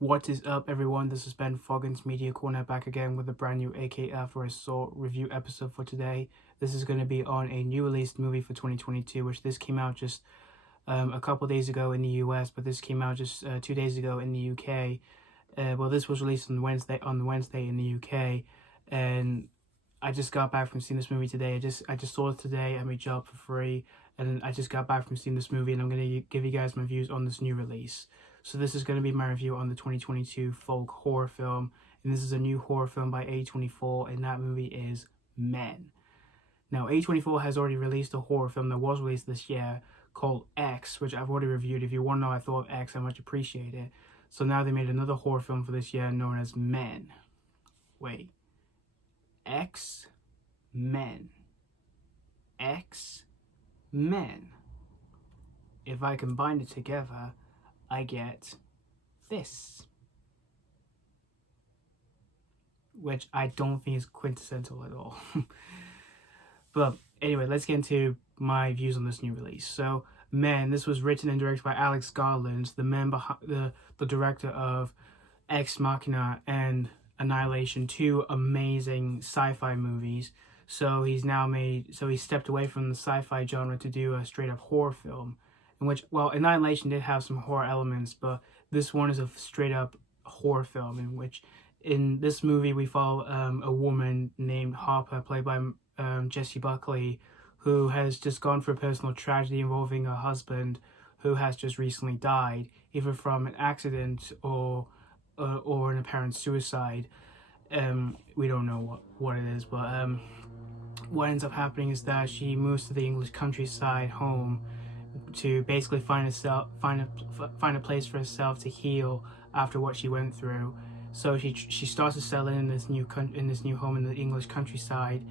What is up, everyone? This is Ben Foggins Media Corner back again with a brand new AK After Assault review episode for today. This is going to be on a new released movie for 2022, which this came out just a couple days ago in the US, but this came out just 2 days ago in the UK. Well, this was released on Wednesday in the UK, and I just got back from seeing this movie today. I just saw it today at my job for free, and I just got back from seeing this movie, and I'm going to give you guys my views on this new release. So this is going to be my review on the 2022 folk horror film, and this is a new horror film by A24, and that movie is Men. Now, A24 has already released a horror film that was released this year called X, which I've already reviewed. If you want to know I thought of X, I much appreciate it. So now they made another horror film for this year known as Men. Wait. X Men. X Men. If I combine it together, I get this, which I don't think is quintessential at all. But anyway, let's get into my views on this new release. So, Men, this was written and directed by Alex Garland, the director of Ex Machina and Annihilation, two amazing sci-fi movies. So he stepped away from the sci-fi genre to do a straight up horror film, in which, well, Annihilation did have some horror elements, but this one is a straight up horror film in which, in this movie, we follow a woman named Paapa, played by Jessie Buckley, who has just gone through a personal tragedy involving her husband, who has just recently died, either from an accident or an apparent suicide. We don't know what it is, but what ends up happening is that she moves to the English countryside home to basically find a place for herself to heal after what she went through. So she starts to settle in this new home in the English countryside,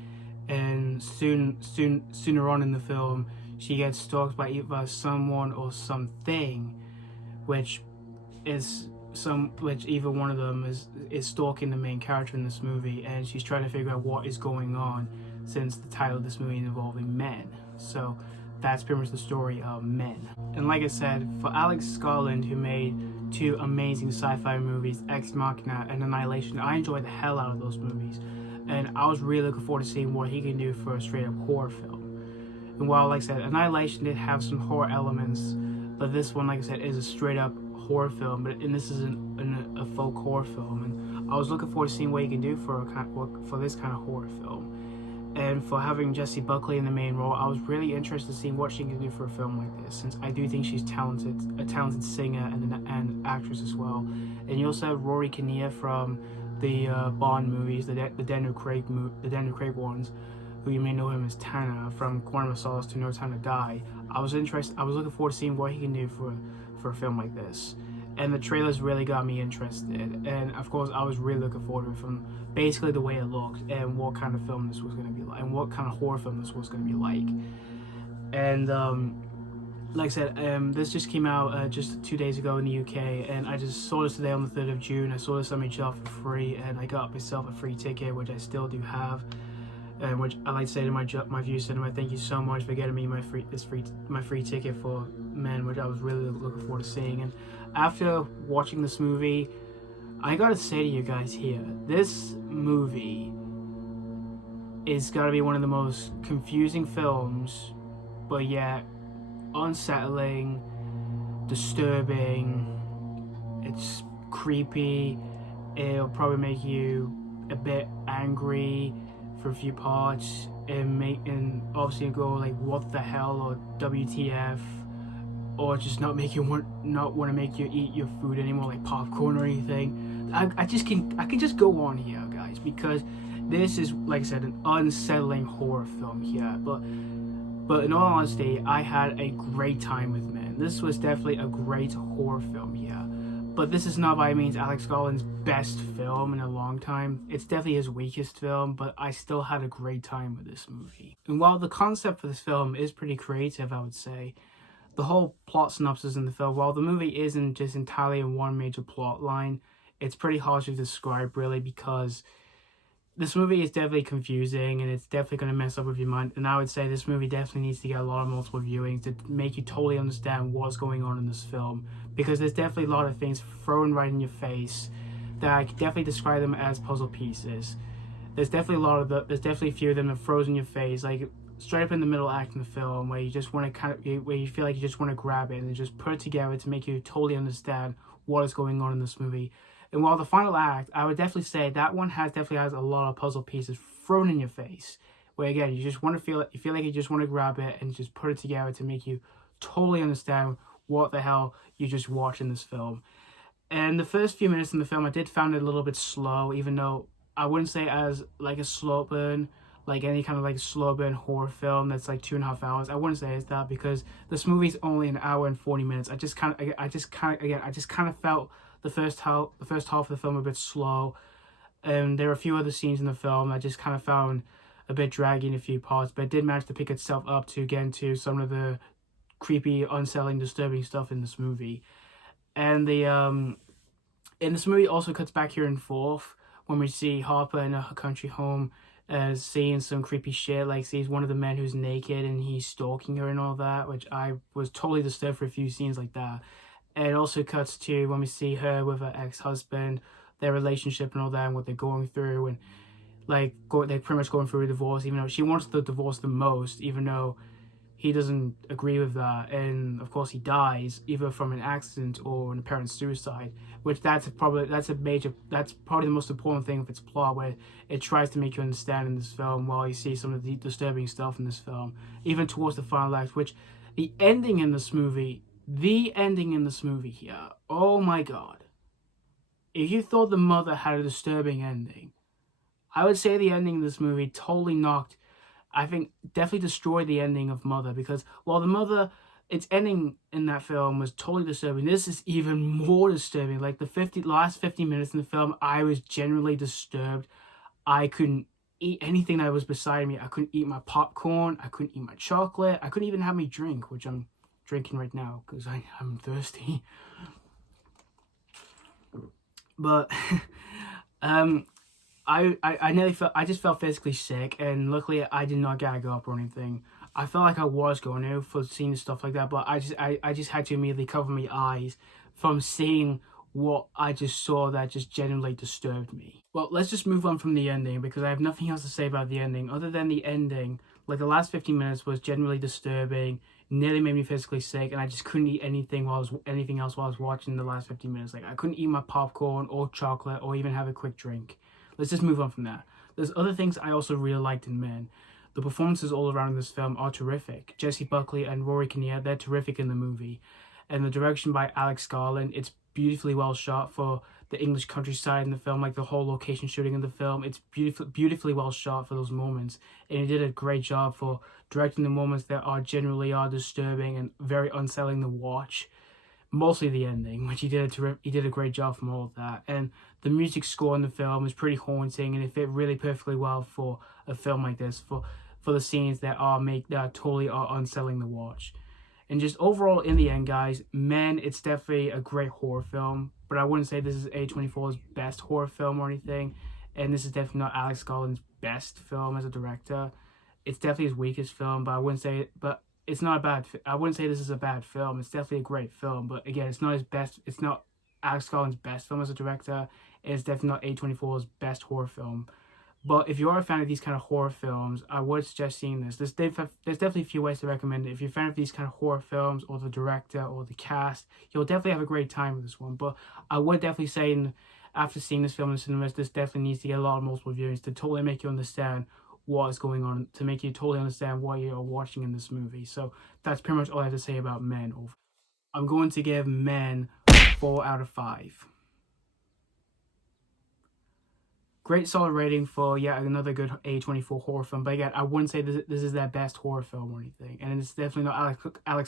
and sooner on in the film, she gets stalked by either someone or something, which either one of them is stalking the main character in this movie, and she's trying to figure out what is going on, since the title of this movie is involving men. So that's pretty much the story of Men. And like I said, for Alex Garland, who made two amazing sci-fi movies, Ex Machina and Annihilation, I enjoyed the hell out of those movies, and I was really looking forward to seeing what he can do for a straight up horror film. And while, like I said, Annihilation did have some horror elements, but this one, like I said, is a straight up horror film, and this is a folk horror film, and I was looking forward to seeing what he can do for this kind of horror film. And for having Jessie Buckley in the main role, I was really interested in seeing what she can do for a film like this, since I do think she's a talented singer and actress as well. And you also have Rory Kinnear from the Bond movies, the Daniel Craig ones, who you may know him as Tanner from Quantum of Solace to No Time to Die. I was looking forward to seeing what he can do for a film like this. And the trailers really got me interested, and of course I was really looking forward to it, from basically the way it looked and what kind of film this was going to be like, and what kind of horror film this was going to be like. And like I said, this just came out just 2 days ago in the UK, and I just saw this today on the 3rd of June. I saw this on my job for free, and I got myself a free ticket, which I still do have. And which I like to say to my view cinema, thank you so much for getting me my free ticket for Men, which I was really looking forward to seeing. And after watching this movie, I gotta say to you guys here, this movie is gotta be one of the most confusing films, but yet unsettling, disturbing. It's creepy. It'll probably make you a bit angry for a few parts, and obviously go like what the hell or WTF, or just not want to make you eat your food anymore, like popcorn or anything. I can just go on here, guys, because this is, like I said, an unsettling horror film here. But in all honesty, I had a great time with Men. This was definitely a great horror film here. But this is not by any means Alex Garland's best film in a long time. It's definitely his weakest film, but I still had a great time with this movie. And while the concept for this film is pretty creative, I would say, the whole plot synopsis in the film, while the movie isn't just entirely in one major plot line, it's pretty hard to describe, really, because this movie is definitely confusing, and it's definitely going to mess up with your mind. And I would say this movie definitely needs to get a lot of multiple viewings to make you totally understand what's going on in this film, because there's definitely a lot of things thrown right in your face that I could definitely describe them as puzzle pieces. There's definitely there's definitely a few of them that froze in your face, like straight up in the middle act in the film, where you just want to where you feel like you just want to grab it and just put it together to make you totally understand what is going on in this movie. And while the final act, I would definitely say that one definitely has a lot of puzzle pieces thrown in your face, where again you just want to you feel like you just want to grab it and just put it together to make you totally understand what the hell you just watched in this film. And the first few minutes in the film, I did find it a little bit slow, even though I wouldn't say as like a slow burn, like any kind of like slow burn horror film that's like 2.5 hours. I wouldn't say it's that, because this movie's only an hour and 40 minutes. I just kind of felt the first half of the film a bit slow, and there are a few other scenes in the film I just kind of found a bit draggy in a few parts, but it did manage to pick itself up to get into some of the creepy, unsettling, disturbing stuff in this movie. And and this movie also cuts back here and forth when we see Harper in her country home, seeing some creepy shit, like sees one of the men who's naked and he's stalking her and all that, which I was totally disturbed for a few scenes like that. And it also cuts to when we see her with her ex-husband, their relationship and all that, and what they're going through, and they're pretty much going through a divorce, even though she wants the divorce the most, even though he doesn't agree with that. And of course he dies either from an accident or an apparent suicide, which that's probably the most important thing of its plot, where it tries to make you understand in this film while you see some of the disturbing stuff in this film, even towards the final act, which the ending in this movie here, oh my god. If you thought the mother had a disturbing ending, I would say the ending of this movie totally definitely destroyed the ending of Mother, because while the mother, its ending in that film was totally disturbing, this is even more disturbing. Like the last 50 minutes in the film, I was generally disturbed. I couldn't eat anything that was beside me. I couldn't eat my popcorn. I couldn't eat my chocolate. I couldn't even have my drink, which I'm drinking right now because I'm thirsty. But I just felt physically sick, and luckily I did not gag up or anything. I felt like I was going to for seeing stuff like that, but I just had to immediately cover my eyes from seeing what I just saw that just genuinely disturbed me. Well, let's just move on from the ending, because I have nothing else to say about the ending other than the ending. Like, the last 15 minutes was genuinely disturbing, nearly made me physically sick, and I just couldn't eat anything else while I was watching the last 15 minutes. Like, I couldn't eat my popcorn or chocolate or even have a quick drink. Let's just move on from that. There's other things I also really liked in Men. The performances all around in this film are terrific. Jessie, Buckley, and Rory Kinnear, they're terrific in the movie. And the direction by Garland, it's beautifully well shot for the English countryside in the film, like the whole location shooting in the film. It's beautifully well shot for those moments. And he did a great job for directing the moments that generally disturbing and very unsettling to watch. Mostly the ending, which he did a great job from all of that. And the music score in the film is pretty haunting, and it fit really perfectly well for a film like this, for the scenes that totally unsettling to watch. And just overall, in the end, guys, Men, it's definitely a great horror film, but I wouldn't say this is A24's best horror film or anything, and this is definitely not Garland's best film as a director. It's definitely his weakest film, but it's not a bad. I wouldn't say this is a bad film. It's definitely a great film, but again, it's not his best. It's not Garland's best film as a director. It's definitely not A24's best horror film. But if you are a fan of these kind of horror films, I would suggest seeing this. There's definitely a few ways to recommend it. If you're a fan of these kind of horror films, or the director, or the cast, you'll definitely have a great time with this one. But I would definitely say, after seeing this film in the cinemas, this definitely needs to get a lot of multiple viewings to totally make you understand what is going on, to make you totally understand what you're watching in this movie. So that's pretty much all I have to say about Men. I'm going to give Men 4 out of 5. Great solid rating for yet another good A24 horror film. But again, I wouldn't say this is their best horror film or anything, and it's definitely not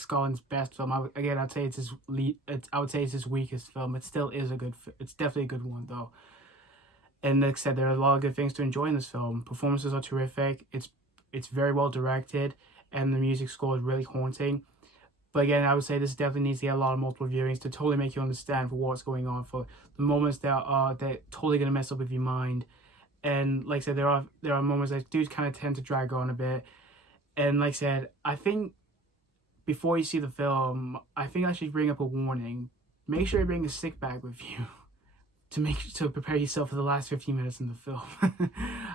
Garland's best film. I would say it's his weakest film. It still is it's definitely a good one though. And like I said, there are a lot of good things to enjoy in this film. Performances are terrific. It's very well directed, and the music score is really haunting. But again, I would say this definitely needs to get a lot of multiple viewings to totally make you understand for what's going on, for the moments that totally going to mess up with your mind. And like I said, there are moments that do kind of tend to drag on a bit. And like I said, I think before you see the film, I think I should bring up a warning. Make sure you bring a sick bag with you to prepare yourself for the last 15 minutes in the film.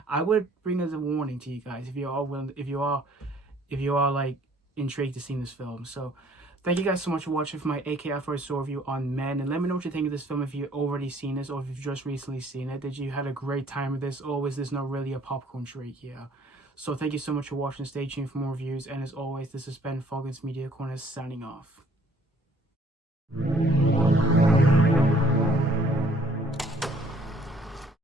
I would bring as a warning to you guys if you are willing, if you are like intrigued to see this film. So thank you guys so much for watching for my AK Afro Store review on Men, and let me know what you think of this film if you've already seen this or if you've just recently seen it. Did you had a great time with this, or was this not really a popcorn treat here? So thank you so much for watching. Stay tuned for more reviews, and as always, this has been Foggins Media Corner signing off.